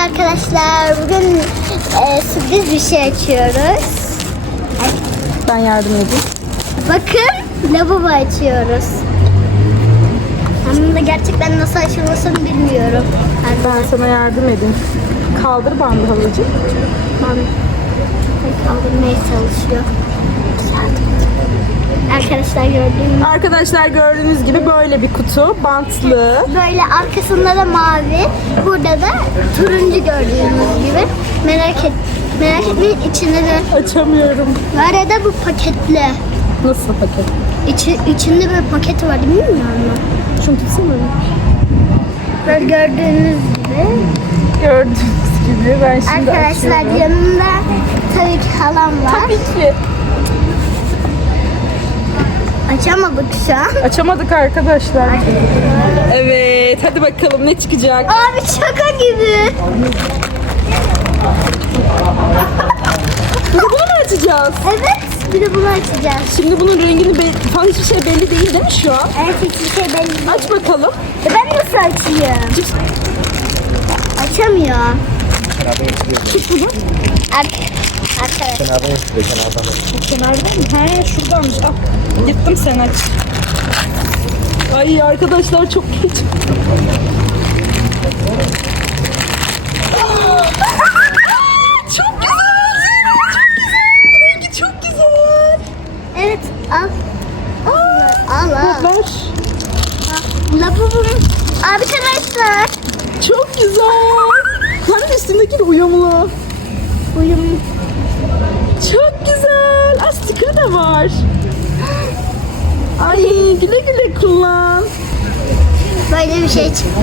arkadaşlar. Bugün e, sürpriz bir şey açıyoruz. Ben yardım edeyim. Bakın lavabo açıyoruz. Ama da gerçekten nasıl açılmasını bilmiyorum. Ben sana yardım edeyim. Kaldır bandı halıcı. Ben kaldırmaya çalışıyor. Arkadaşlar gördüğünüz Arkadaşlar gördüğünüz gibi böyle bir kutu. Bantlı. böyle arkasında da mavi, burada da turuncu gördüğünüz gibi. Merak et merak etmeyin içinde de Açamıyorum. bu arada bu paketli. Nasıl paket? İçi, içinde böyle paketi var değil mi anne? Şunu tutsana. Böyle gördüğünüz gibi. Gördüğünüz gibi ben şimdi Arkadaşlar açıyorum. yanında tabii ki halam var. Tabii ki. Açamadık şu an. Açamadık arkadaşlar. Evet hadi bakalım ne çıkacak. Abi şaka gibi. Bunu, bunu mu açacağız? Evet bir de bunu açacağız. Şimdi bunun rengini be- falan hiçbir şey belli değil değil mi şu an? Evet hiçbir şey belli değil. Aç bakalım. E Ben nasıl açayım? Açamıyor. Tut bunu. Ar- Arkadaşlar. Kenardan yapıyor, kenardan. Kenardan mı? He şuradanmış. Al. Gittim sen aç. Ay arkadaşlar çok heyecan. çok güzel. Çok güzel. Rengi çok güzel. Evet al. Al al. Ver. Lavabonun. Arkadaşlar. Çok güzel. Hem de üstündeki uyumlu. Uyum. Çok güzel. Aa, sticker da var. Ay güle güle kullan. Böyle bir şey çıktı.